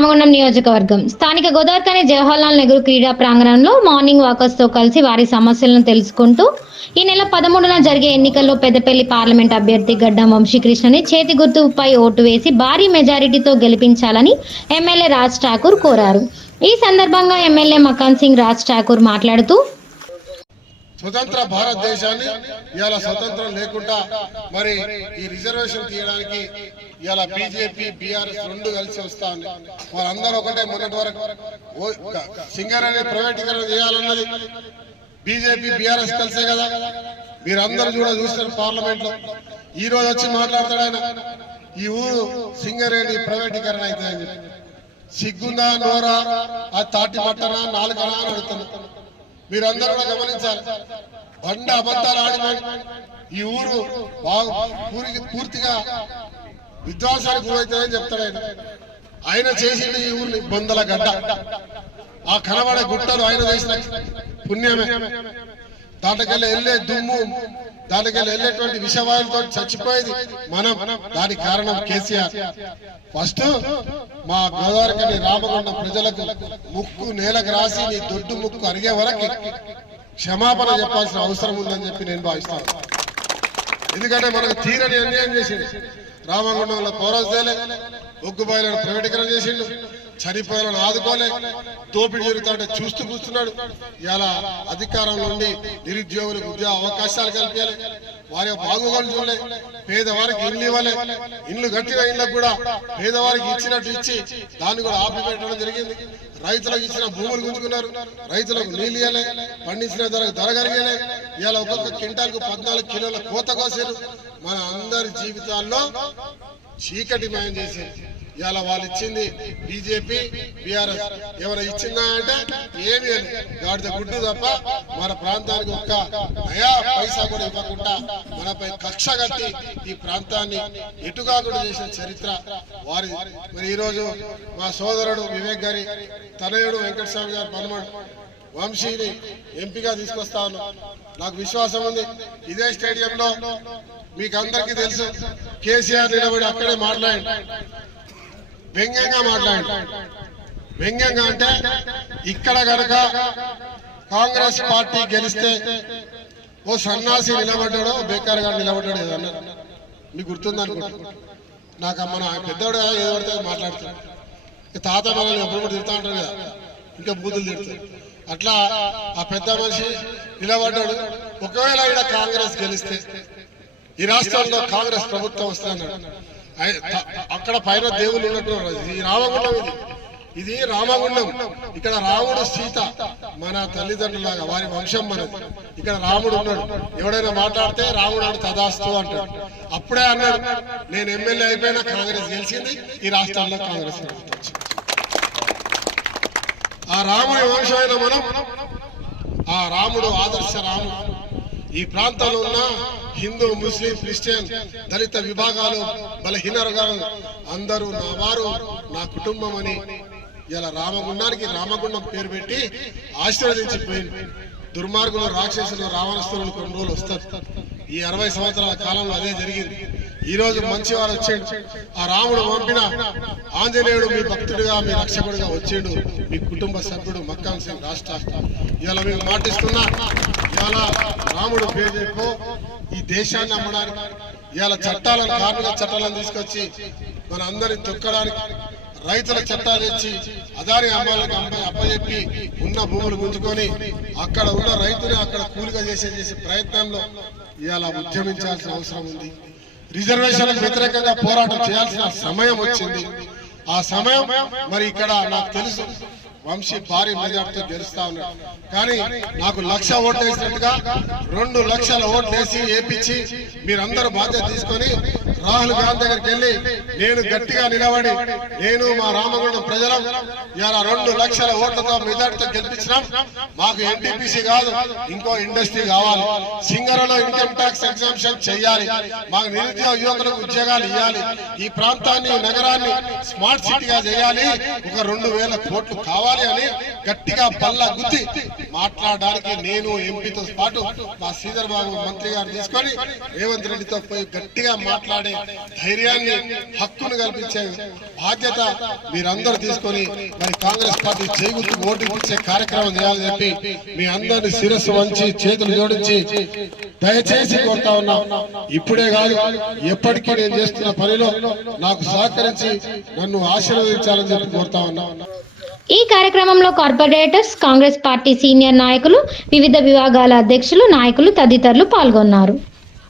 రామగుండం నియోజకవర్గం స్థానిక గోదావరిఖని జవహర్లాల్ నెహ్రూ క్రీడా ప్రాంగణంలో మార్నింగ్ వాకర్స్తో కలిసి వారి సమస్యలను తెలుసుకుంటూ ఈ నెల 13న జరిగే ఎన్నికల్లో పెద్దపల్లి పార్లమెంట్ అభ్యర్థి గడ్డం వంశీకృష్ణని చేతి గుర్తుపై ఓటు వేసి భారీ మెజారిటీతో గెలిపించాలని ఎమ్మెల్యే రాజ్ ఠాకూర్ కోరారు. ఈ సందర్భంగా ఎమ్మెల్యే మకాన్ సింగ్ రాజ్ ఠాకూర్ మాట్లాడుతూ స్వతంత్ర భారతదేశాన్ని ఇవాళ స్వతంత్రం లేకుండా మరి ఈ రిజర్వేషన్ తీయడానికి ఇవాళ బీజేపీ బీఆర్ఎస్ రెండు కలిసి వస్తా ఉన్నాయి. వాళ్ళందరూ ఒకటే. మొన్నటి వరకు సింగరేణి ప్రైవేటీకరణ చేయాలన్నది బీజేపీ బీఆర్ఎస్ కలిసే కదా. మీరందరూ కూడా చూస్తారు పార్లమెంట్ లో. ఈ రోజు వచ్చి మాట్లాడతాడు ఆయన, ఈ ఊరు సింగరేణి ప్రైవేటీకరణ అయితే అని చెప్పి. సిగ్గుందా నోరా, అది తాటి పట్టనా నాలుగనా అని అడుగుతున్నారు. మీరందరూ కూడా గమనించాలి. బండ అబద్ధాలు ఆడి ఈ ఊరు పూర్తిగా విధ్వంసానికి గురవుతుందని చెప్తాడు ఆయన. ఆయన చేసింది ఈ ఊరిని బొందల గడ్డ. ఆ కనబడే గుట్టలు ఆయన చేసిన పుణ్యమే. దాంట్లోకెళ్ళి వెళ్ళే దుమ్ము, దాంట్లోకెళ్ళి వెళ్ళేటువంటి విషవాయులతో చచ్చిపోయేది మనం. దానికి కారణం కేసీఆర్. ఫస్ట్ మా గోదావరిఖని రామగుండం ప్రజలకు ముక్కు నేలకు రాసి నీ దొడ్డు ముక్కు అరిగే వరకు క్షమాపణ చెప్పాల్సిన అవసరం ఉందని చెప్పి నేను భావిస్తాను. ఎందుకంటే మనకు తీరని అన్యాయం చేసిండు. రామగుండంలో పౌరస్తేలే, ఒగ్గుబాయిలను ప్రైవేటీకరణ చేసిండు, చనిపోయాలను ఆదుకోలే, దోపిడీ జరుగుతుంటే చూస్తూ కూర్చున్నాడు. ఇలా అధికారంలో ఉండి నిరుద్యోగులకు ఉద్యోగ అవకాశాలు కల్పించాలి, వారి బాగోగులు చూడలే, పేదవారికి ఇల్లు ఇవ్వలే, ఇల్లు కట్టిన ఇళ్లకు కూడా పేదవారికి ఇచ్చినట్టు ఇచ్చి దాన్ని కూడా ఆపిపెట్టడం జరిగింది. రైతులకు ఇచ్చిన భూములు గుంజుకున్నారు, రైతులకు నీళ్ళు ఇవ్వలే, పండించిన ధర కలిగలే. ఇలా ఒక్కొక్క క్వింటాల్కు 14 కిలోల కోత కోసారు. మన అందరి జీవితాల్లో చీకటి మయం చేశారు. ఇలా వాళ్ళు ఇచ్చింది బీజేపీ బీఆర్ఎస్. ఎవరు ఇచ్చిందా అంటే ఏమి గాడిద గుడ్డు తప్ప మన ప్రాంతానికి ఒక్క నయా పైసా కూడా ఇవ్వకుండా మనపై కక్ష కట్టి ఈ ప్రాంతాన్ని ఎటుకాకుండా చేసిన చరిత్ర వారి. మరి ఈరోజు మా సోదరుడు వివేక్ గారి తనయుడు వెంకటస్వామి గారు పనమడు వంశీని ఎంపీగా తీసుకొస్తా ఉన్నాం. నాకు విశ్వాసం ఉంది. ఇదే స్టేడియంలో మీకు అందరికీ తెలుసు, కేసీఆర్ నిలబడి అక్కడే మాట్లాడి వ్యంగ్యంగా మాట్లాడి. వ్యంగ్యంగా అంటే ఇక్కడ కనుక కాంగ్రెస్ పార్టీ గెలిస్తే ఓ సన్నాసి నిలబడ్డాడో బేకార్ గారు నిలబడ్డాడు ఏదన్నా మీకు గుర్తుందనుకుంటా. నాకు మన పెద్దవాడు ఏదో పడితే మాట్లాడుతాడు. తాత మనల్ని ఎప్పుడు కూడా తిడతా ఉంటాడు కదా, ఇంకా బూతులు తిడతాడు. అట్లా ఆ పెద్ద మనిషి నిలబడ్డాడు. ఒకవేళ ఇక్కడ కాంగ్రెస్ గెలిస్తే ఈ రాష్ట్రంలో కాంగ్రెస్ ప్రభుత్వం వస్తాడు. అక్కడ పైన దేవుళ్ళు ఉన్నట్టు ఈ రామగుండం, ఇది రామగుండం. ఇక్కడ రాముడు సీత మన తల్లిదండ్రులాగా, వారి వంశం మనది. ఇక్కడ రాముడు ఉన్నాడు. ఎవడైనా మాట్లాడితే రాముడు అని తదాస్తు అంటాడు. అప్పుడే అన్నాడు, నేను ఎమ్మెల్యే అయిపోయినా కాంగ్రెస్ గెలిచింది, ఈ రాష్ట్రాల్లో కాంగ్రెస్ ప్రభుత్వం వచ్చింది. ఆ రాముడి వంశమైన మనం, ఆ రాముడు ఆదర్శ రాముడు. ఈ ప్రాంతంలో ఉన్న హిందూ, ముస్లిం, క్రిస్టియన్, దళిత విభాగాలు, బలహీన వర్గాలు అందరూ నా వారు, నా కుటుంబం అని ఇలా రామగుండానికి రామగుండం పేరు పెట్టి ఆశీర్వదించిపోయింది. దుర్మార్గులు, రాక్షసులు, రావణస్తులు కొన్ని రోజులు వస్తారు. ఈ 60 సంవత్సరాల కాలంలో అదే జరిగింది. ఈ రోజు మంచివారు వచ్చాడు. ఆ రాముడు పంపిన ఆంజనేయుడు మీ భక్తుడిగా, మీ రక్షకుడిగా వచ్చిండు. మీ కుటుంబ సభ్యుడు మక్కాన్ సింగ్ రాజ్ ఠాకూర్. ఇలా మీకు మాటిస్తున్నా, ఇలా రాముడు పేరు చెప్పు ఈ దేశాన్ని అమ్మడానికి, ఇవాళ చట్టాలను, కార్మిక చట్టాలను తీసుకొచ్చి మన అందరిని తొక్కడానికి, రైతుల చట్టాలు తెచ్చి అదాని అమ్మాయిలకు అప్పచెప్పి ఉన్న భూములు గుంజుకొని అక్కడ ఉన్న రైతుని అక్కడ కూలిగా చేసే ప్రయత్నంలో ఇవాళ ఉద్యమించాల్సిన అవసరం ఉంది. రిజర్వేషన్లకు వ్యతిరేకంగా పోరాటం చేయాల్సిన సమయం వచ్చింది. ఆ సమయం మరి ఇక్కడ నాకు తెలుసు వంశీ భారీ మెజార్టీతో గెలుస్తా ఉన్నాడు. కానీ నాకు 1,00,000 ఓట్లు వేసినట్టుగా 2 లక్షల ఓట్లు వేసి ఏపించి మీరందరూ బాధ్యత తీసుకొని రాహుల్ గాంధీ దగ్గరికి వెళ్ళి నేను గట్టిగా నిలబడి నేను మా రామగుండం ప్రజలం ఇలా 2 లక్షల ఓట్లతో మెజార్టీతో గెలిపించినాం. మాకు ఎన్టీపీసీ కాదు, ఇంకో ఇండస్ట్రీ కావాలి. సింగరేణిలో ఇన్కమ్ ట్యాక్స్ ఎగ్జామ్షన్ చేయాలి. మాకు నిరుద్యోగ యువకులకు ఉద్యోగాలు ఇవ్వాలి. ఈ ప్రాంతాన్ని, నగరాన్ని స్మార్ట్ సిటీగా చేయాలి. ఒక 2,000 కోట్లు కావాలి అని గట్టిగా బల్ల గుద్ది మాట్లాడడానికి నేను ఎంపీతో పాటు మా శ్రీధర్ బాబు మంత్రి గారు తీసుకొని రేవంత్ రెడ్డితో పోయి గట్టిగా మాట్లాడే ధైర్యాన్ని, హక్కును కల్పించే బాధ్యత మీరందరూ తీసుకొని మరి కాంగ్రెస్ పార్టీ చేగుర్తు ఓటు ఇచ్చే కార్యక్రమం చేయాలని చెప్పి మీ అందరినీ శిరస్సు వంచి చేతులు జోడించి దయచేసి కోరుతా ఉన్నా. ఇప్పుడే కాదు, ఎప్పటికీ నేను చేస్తున్న పనిలో నాకు సహకరించి నన్ను ఆశీర్వదించాలని చెప్పి కోరుతా ఉన్నా. ఈ కార్యక్రమంలో కార్పొరేటర్స్, కాంగ్రెస్ పార్టీ సీనియర్ నాయకులు, వివిధ విభాగాల అధ్యక్షులు, నాయకులు తదితరులు పాల్గొన్నారు.